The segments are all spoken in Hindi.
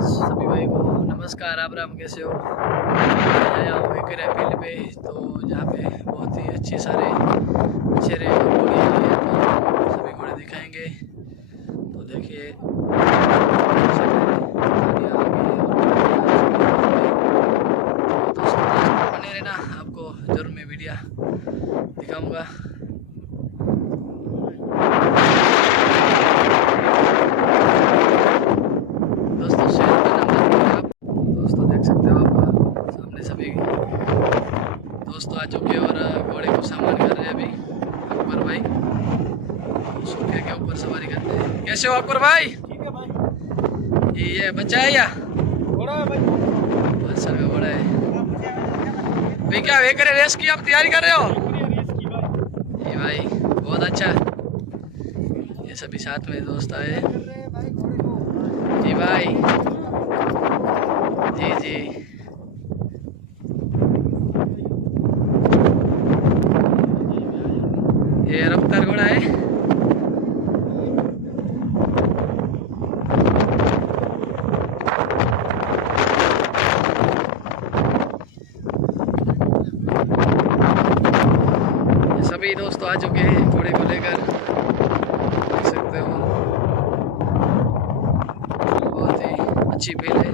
सभी भाई को नमस्कार। आप राम, कैसे हो? आया हूँ वकरिया फील्ड पे, तो जहाँ पे बहुत ही अच्छे अच्छे घोड़े आए हैं, तो सभी घोड़े दिखाएंगे। तो देखिए तो दोस्तों बने रहना, आपको जरूर मैं वीडियो दिखाऊंगा। दोस्तों शेयर करना मत भूलिए आप। दोस्तों देख सकते हो आप सामने सभी दोस्त आ चुके हैं और घोड़े को सामान कर रहे हैं अभी अकबर भाई। सोफे के ऊपर सवारी करते हैं। कैसे हो अकबर भाई? ठीक है भाई। ये बच्चा है या घोड़ा है भाई? 5 साल का घोड़ा है भाई। क्या वकरिया रेस की आप तैयारी कर रहे हो? रेस की भाई। ये भाई बहुत अच्छा। ये सभी साथ में दोस्त आए जी भाई। जी जी ये रफ्तार घोड़ा है। ये सभी दोस्त आ चुके हैं घोड़े को लेकर, देख सकते हो। बहुत ही अच्छी फील है।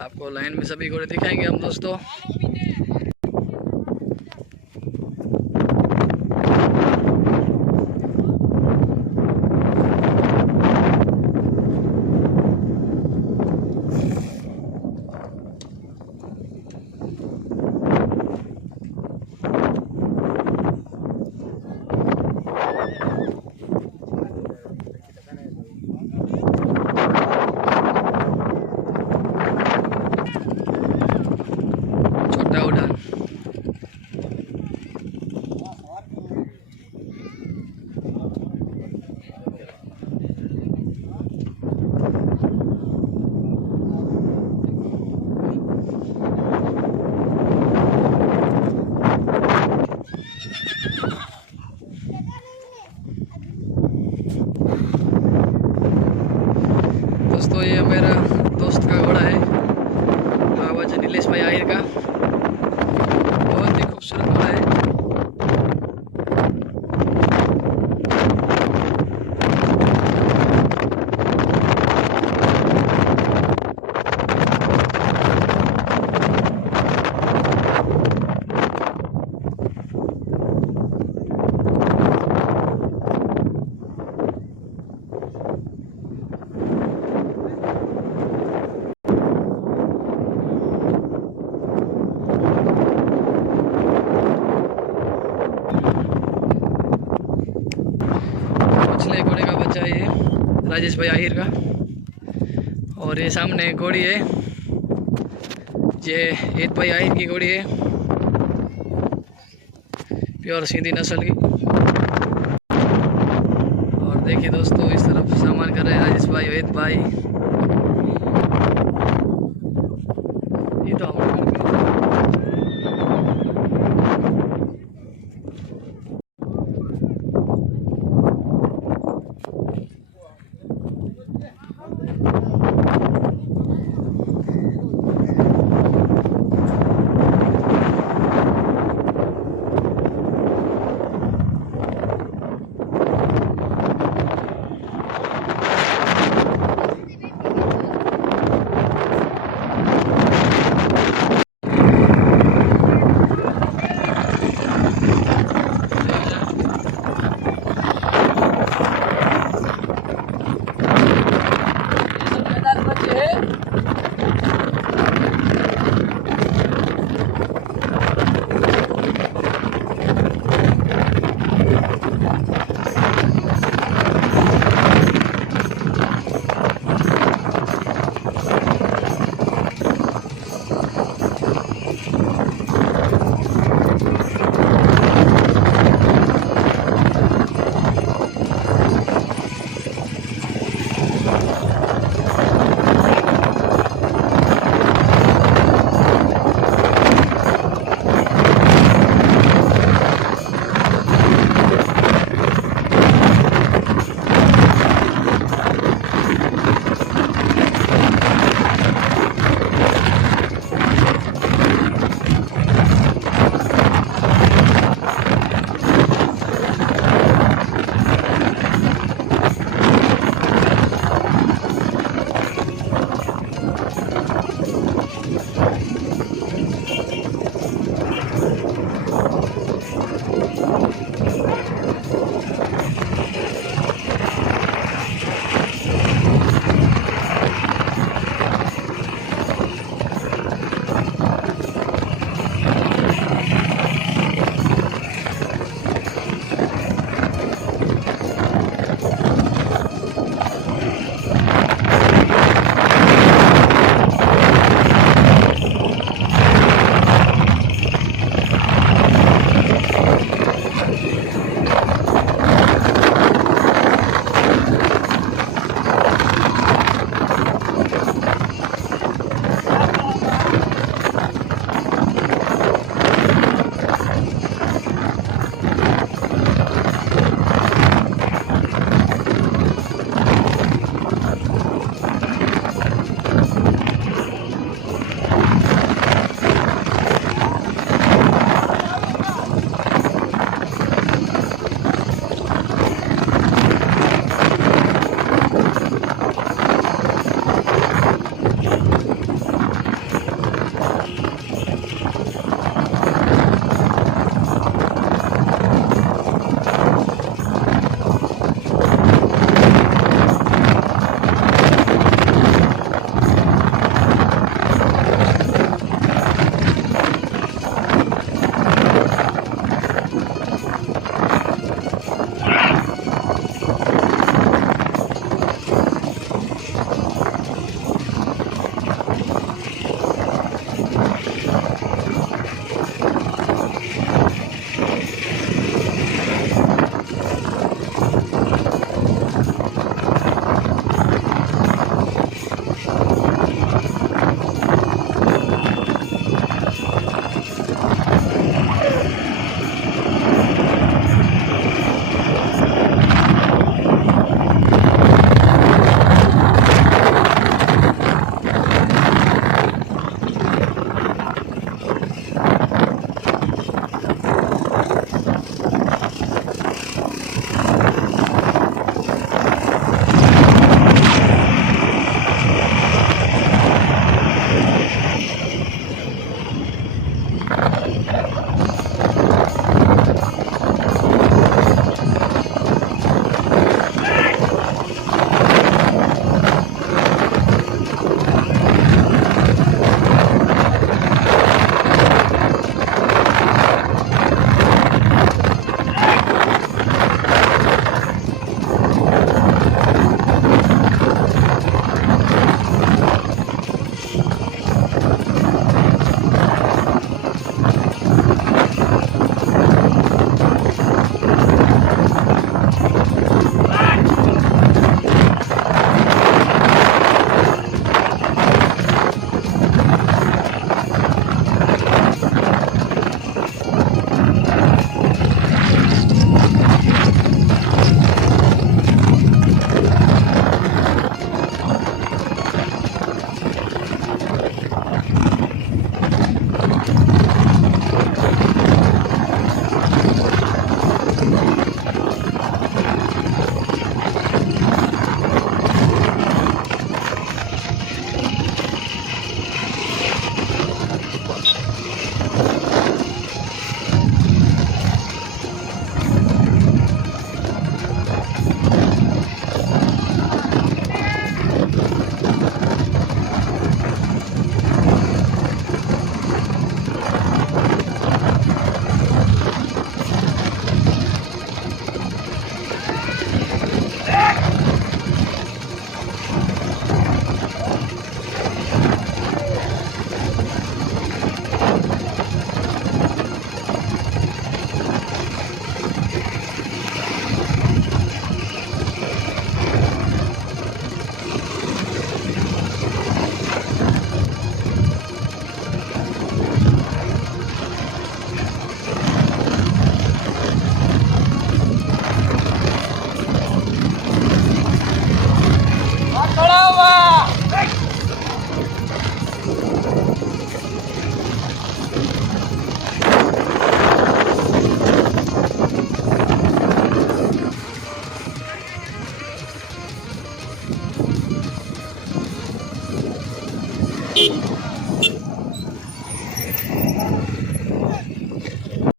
आपको लाइन में सभी घोड़े दिखाएंगे हम दोस्तों। छोटा उड़ान। दोस्तों ये मेरा दोस्त का घोड़ा है, आवाज नीलेश भाई आहिर का। बहुत ही खूबसूरत घोड़ा है। पिछले घोड़े का बच्चा है ये राजेश भाई आहिर का। और ये सामने घोड़ी है, ये ईद भाई आहिर की घोड़ी है, प्योर सिंधी नस्ल की। और देखिए दोस्तों इस तरफ सामान कर रहे हैं राजेश भाई, ईद भाई। ये तो